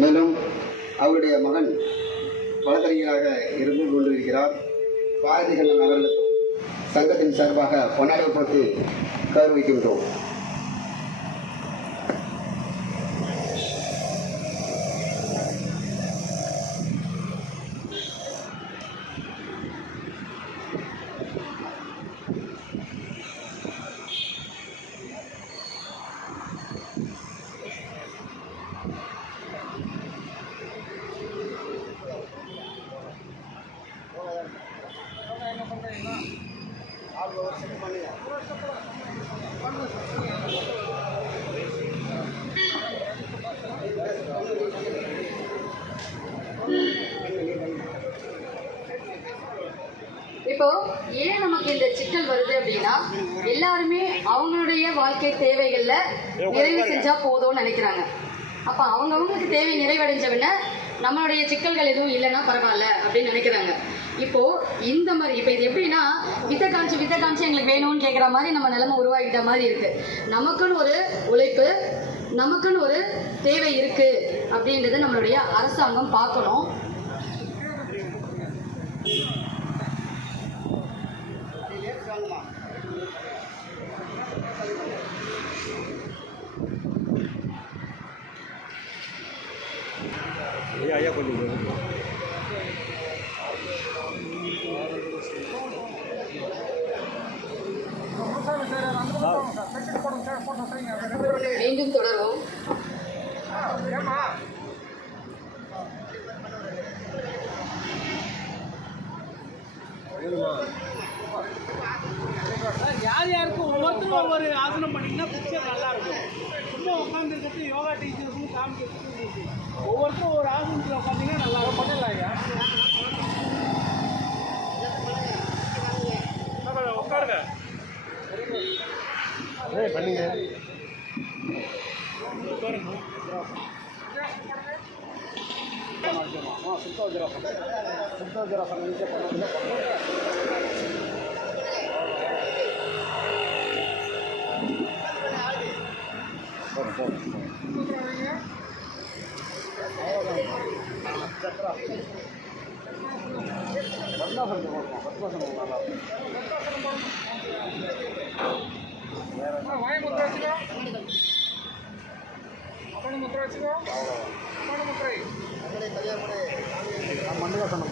மேலும் அவருடைய மகன் வழக்கறிஞராக இருந்து கொண்டிருக்கிறார். பாரதிகண்ணன் அவர்கள் சங்கத்தின் சார்பாக பொன்னாடை போட்டு கௌரவிக்கின்றோம். இப்போ ஏன் நமக்கு இந்த சிக்கல் வருது அப்படின்னா, எல்லாருமே அவங்களுடைய வாழ்க்கை தேவைகள்ல நிறைவு செஞ்சா போதும்னு நினைக்கிறாங்க. அப்ப அவங்கவுங்களுக்கு தேவை நிறைவடைஞ்சவன நம்மளுடைய சிக்கல்கள் எதுவும் இல்லைன்னா பரவாயில்ல அப்படின்னு நினைக்கிறாங்க. இப்போ இந்த மாதிரி இப்போ இது எப்படின்னா, வித்த காமிச்சு எங்களுக்கு வேணும்னு கேட்குற மாதிரி நம்ம நிலைமை உருவாக்கிட்ட மாதிரி இருக்கு. நமக்குன்னு ஒரு உழைப்பு, நமக்குன்னு ஒரு தேவை இருக்கு அப்படின்றத நம்மளுடைய அரசாங்கம் பார்க்கணும். மீண்டும் தொடரும். யார் யாருக்கும் ஒவ்வொருத்தரும் ஒவ்வொரு ஆசனம் பண்ணிங்கன்னா பிக்சர் நல்லா இருக்கும். சும்மா உட்காந்துருக்கிறது யோகா டீச்சர்ஸும் காமிக்கிறது ஒவ்வொருத்தரும் ஒரு ஆசனத்தில் உட்காந்தீங்கன்னா நல்லா பண்ணலாம். உட்காருங்க பண்ணுங்க. மண்டல சொன்ன